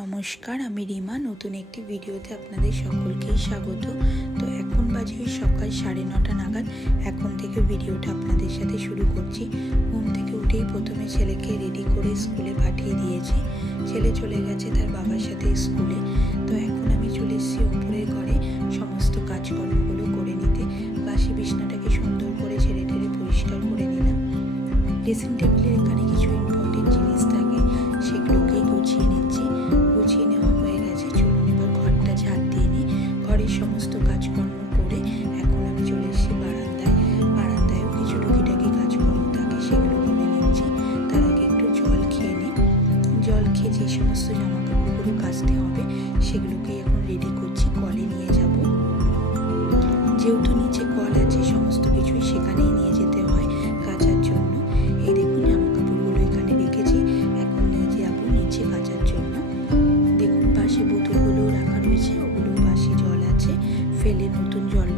নমস্কার, আমি রিমা। নতুন একটি ভিডিওতে আপনাদের সকলকেই স্বাগত। তো এখন বাজে সকাল সাড়ে নটা নাগাদ। এখন থেকে ভিডিওটা আপনাদের সাথে শুরু করছি। ঘুম থেকে উঠেই প্রথমে ছেলেকে রেডি করে স্কুলে পাঠিয়ে দিয়েছি। ছেলে চলে গেছে তার বাবার সাথে স্কুলে। তো এখন আমি চলে এসেছি উপরের ঘরে। সমস্ত কাজকর্মগুলো করে নিতে। বাসি বিছনাটাকে সুন্দর করে ছেড়ে টেড়ে পরিষ্কার করে নিলাম। ড্রেসিং টেবিলের এখানে কিছু ইম্পর্টেন্ট জিনিস সমস্ত কাজকর্ম করে এখন আমি চলে এসেছি বারান্দায়। বারান্দায়ও কিছু টুকিটাকি কাজকর্ম থাকে, সেগুলো করে নিচ্ছি। তার আগে একটু জল খেয়ে নিই। জল খেয়ে যে সমস্ত জামাকাপড়গুলো কাচতে হবে সেগুলোকেই এখন রেডি করছি, কলে নিয়ে যাব। যেহেতু নিচে কল আছে, সমস্ত কিছুই সেখানেই ফেলে নতুন জল